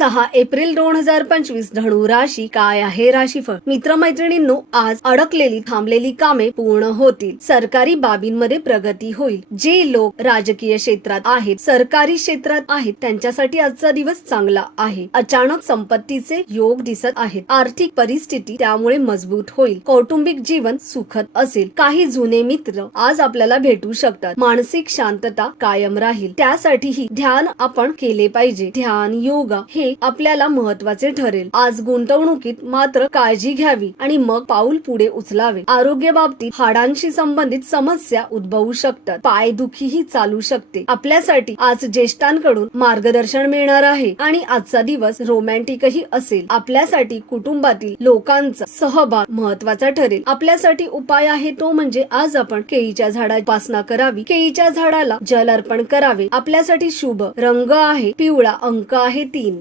6 April 2025 धनु राशी काय आहे राशीफळ. मित्रमैत्रिणींनो, आज अडकलेली थांबलेली कामे पूर्ण होतील. सरकारी बाबींमध्ये प्रगती होईल. जे लोक राजकीय क्षेत्रात आहेत, सरकारी क्षेत्रात आहेत, त्यांच्यासाठी आजचा दिवस चांगला आहे. अचानक संपत्तीचे योग दिसत आहेत. आर्थिक परिस्थिती त्यामुळे मजबूत होईल. कौटुंबिक जीवन सुखद असेल. काही जुने मित्र आज आपल्याला भेटू शकतात. मानसिक शांतता कायम राहील. त्यासाठीही ध्यान आपण केले पाहिजे. ध्यान, योगा हे आपल्याला महत्वाचे ठरेल. आज गुंतवणुकीत मात्र काळजी घ्यावी आणि मग पाऊल पुढे उचलावे. आरोग्य बाबतीत हाडांशी संबंधित समस्या उद्भवू शकतात. पायदुखीही चालू शकते. आपल्यासाठी आज ज्येष्ठांकडून मार्गदर्शन मिळणार आहे आणि आजचा दिवस रोमॅन्टिकही असेल. आपल्यासाठी कुटुंबातील लोकांचा सहभाग महत्वाचा ठरेल. आपल्यासाठी उपाय आहे तो म्हणजे आज आपण केळीच्या झाडाची उपासना करावी. केळीच्या झाडाला जल अर्पण करावे. आपल्यासाठी शुभ रंग आहे पिवळा, अंक आहे 3.